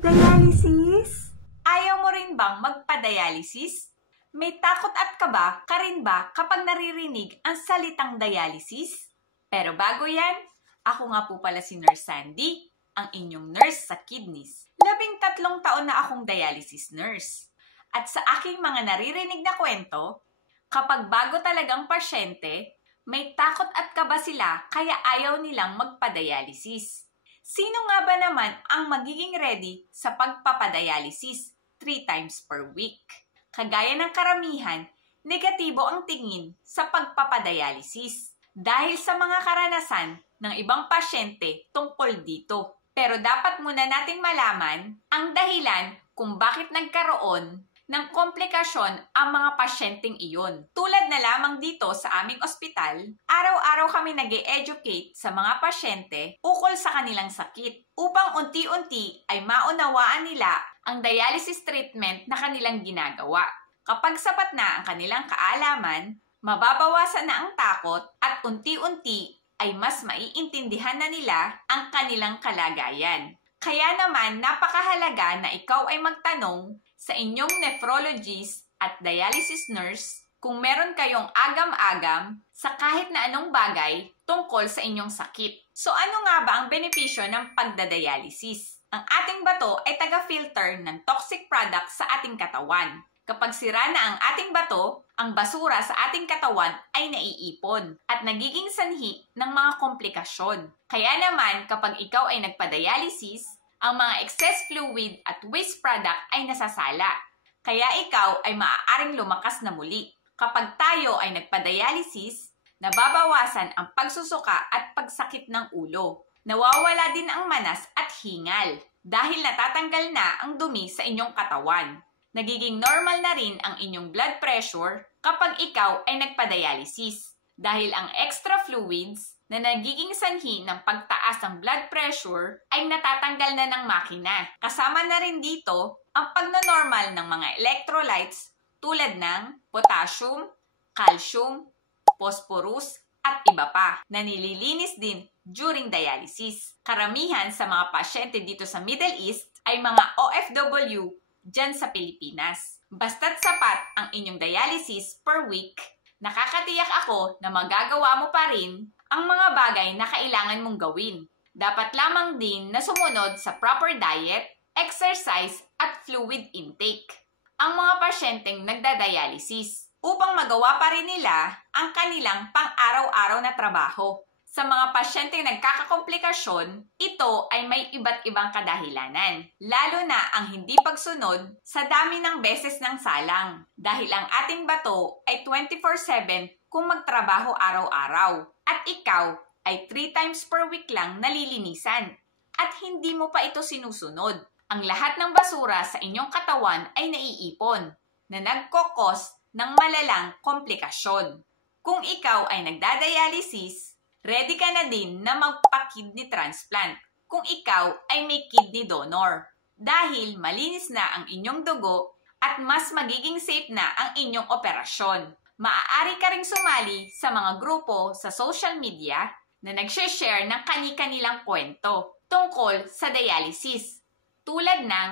Dialysis? Ayaw mo rin bang magpa-dialysis? May takot at kaba ka rin ba kapag naririnig ang salitang dialysis? Pero bago yan, ako nga po pala si Nurse Sandy, ang inyong nurse sa kidneys. 13 taon na akong dialysis nurse. At sa aking mga naririnig na kwento, kapag bago talagang pasyente, may takot at kaba sila kaya ayaw nilang magpa-dialysis. Sino nga ba naman ang magiging ready sa pagpapadialysis 3 times per week? Kagaya ng karamihan, negatibo ang tingin sa pagpapadialysis dahil sa mga karanasan ng ibang pasyente tungkol dito. Pero dapat muna nating malaman ang dahilan kung bakit nagkaroon ng komplikasyon ang mga pasyenteng iyon. Tulad na lamang dito sa aming ospital, araw-araw kami nag-e-educate sa mga pasyente ukol sa kanilang sakit upang unti-unti ay maunawaan nila ang dialysis treatment na kanilang ginagawa. Kapag sapat na ang kanilang kaalaman, mababawasan na ang takot at unti-unti ay mas maiintindihan na nila ang kanilang kalagayan. Kaya naman napakahalaga na ikaw ay magtanong sa inyong nephrologist at dialysis nurse kung meron kayong agam-agam sa kahit na anong bagay tungkol sa inyong sakit. So ano nga ba ang benepisyo ng pagdadialysis? Ang ating bato ay taga-filter ng toxic products sa ating katawan. Kapag sira na ang ating bato, ang basura sa ating katawan ay naiipon at nagiging sanhi ng mga komplikasyon. Kaya naman kapag ikaw ay nagpa-dialysis, ang mga excess fluid at waste product ay nasasala. Kaya ikaw ay maaaring lumakas na muli. Kapag tayo ay nagpa-dialysis, nababawasan ang pagsusuka at pagsakit ng ulo. Nawawala din ang manas at hingal dahil natatanggal na ang dumi sa inyong katawan. Nagiging normal na rin ang inyong blood pressure kapag ikaw ay nagpa-dialysis dahil ang extra fluids na nagiging sanhi ng pagtaas ng blood pressure ay natatanggal na ng makina. Kasama na rin dito ang pagno-normal ng mga electrolytes tulad ng potassium, calcium, phosphorus, at iba pa na nililinis din during dialysis. Karamihan sa mga pasyente dito sa Middle East ay mga OFW dyan sa Pilipinas. Basta't sapat ang inyong dialysis per week, nakakatiyak ako na magagawa mo pa rin ang mga bagay na kailangan mong gawin. Dapat lamang din na sumunod sa proper diet, exercise, at fluid intake ang mga pasyenteng nagdadialysis upang magawa pa rin nila ang kanilang pang-araw-araw na trabaho. Sa mga pasyenteng nagkakakomplikasyon, ito ay may iba't ibang kadahilanan, lalo na ang hindi pagsunod sa dami ng beses ng salang dahil ang ating bato ay 24/7 kung magtrabaho araw-araw at ikaw ay 3 times per week lang nalilinisan at hindi mo pa ito sinusunod. Ang lahat ng basura sa inyong katawan ay naiipon na nagkokos ng malalang komplikasyon. Kung ikaw ay nagdadialysis, ready ka na din na magpa-kidney transplant kung ikaw ay may kidney donor dahil malinis na ang inyong dugo at mas magiging safe na ang inyong operasyon. Maaari ka ring sumali sa mga grupo sa social media na nag-share ng kani-kanilang kwento tungkol sa dialysis tulad ng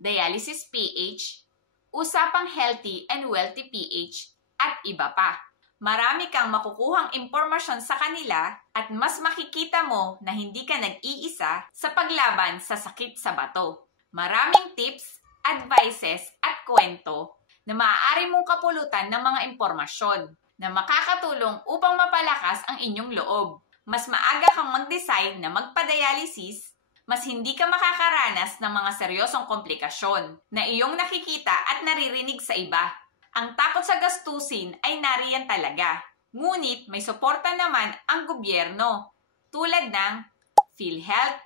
Dialysis PH, Usapang Healthy and Wealthy PH at iba pa. Marami kang makukuhang impormasyon sa kanila at mas makikita mo na hindi ka nag-iisa sa paglaban sa sakit sa bato. Maraming tips, advices at kwento na maaari mong kapulutan ng mga impormasyon na makakatulong upang mapalakas ang inyong loob. Mas maaga kang mag-decide na magpa-dialysis, mas hindi ka makakaranas ng mga seryosong komplikasyon na iyong nakikita at naririnig sa iba. Ang takot sa gastusin ay nariyan talaga. Ngunit may suporta naman ang gobyerno tulad ng PhilHealth,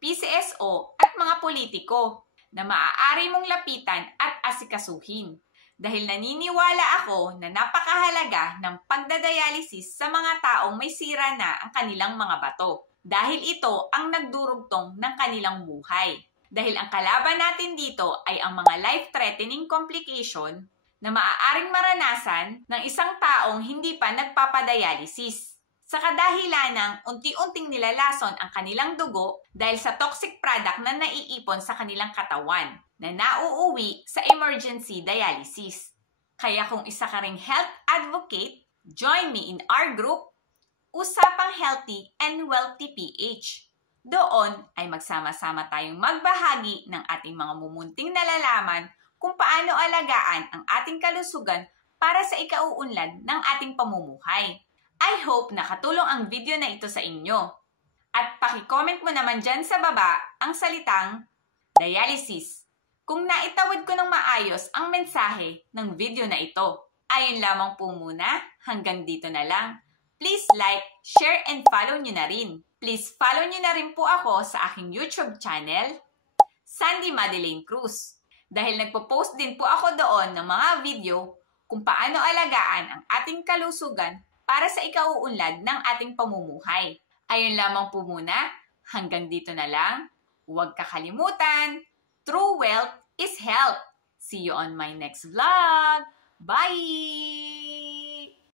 PCSO at mga politiko na maaari mong lapitan at asikasuhin. Dahil naniniwala ako na napakahalaga ng pagdadialysis sa mga taong may sira na ang kanilang mga bato. Dahil ito ang nagdurugtong ng kanilang buhay. Dahil ang kalaban natin dito ay ang mga life-threatening complication na maaaring maranasan ng isang taong hindi pa nagpapadialysis. sa kadahilanang unti-unting nilalason ang kanilang dugo dahil sa toxic product na naiipon sa kanilang katawan na nauuwi sa emergency dialysis. Kaya kung isa ka ring health advocate, join me in our group, Usapang Healthy and Wealthy PH. Doon ay magsama-sama tayong magbahagi ng ating mga mumunting nalalaman kung paano alagaan ang ating kalusugan para sa ikauunlad ng ating pamumuhay. I hope nakatulong ang video na ito sa inyo. At paki-comment mo naman dyan sa baba ang salitang dialysis kung naitawid ko ng maayos ang mensahe ng video na ito. Ayun lamang po muna, hanggang dito na lang. Please like, share, and follow nyo na rin. Please follow nyo na rin po ako sa aking YouTube channel, Sandy Madeleine Cruz. Dahil nagpo-post din po ako doon ng mga video kung paano alagaan ang ating kalusugan para sa ikauunlad ng ating pamumuhay. Ayun lamang po muna, hanggang dito na lang. Huwag kakalimutan, true wealth is health. See you on my next vlog. Bye!